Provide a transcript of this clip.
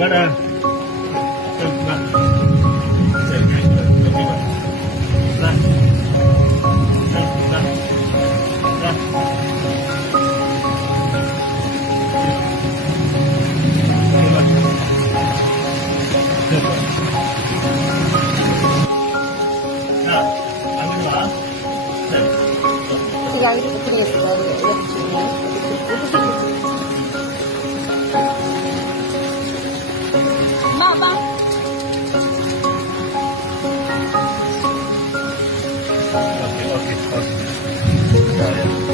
வாடா. வா. சரி, ஓகே, வா. வா. வா, வா. வா. வா. ஆ, அங்கிட்டு வா. சரி. Tinggal itu punya sebagai Mama. Oke, oke, oke. Ya, ya.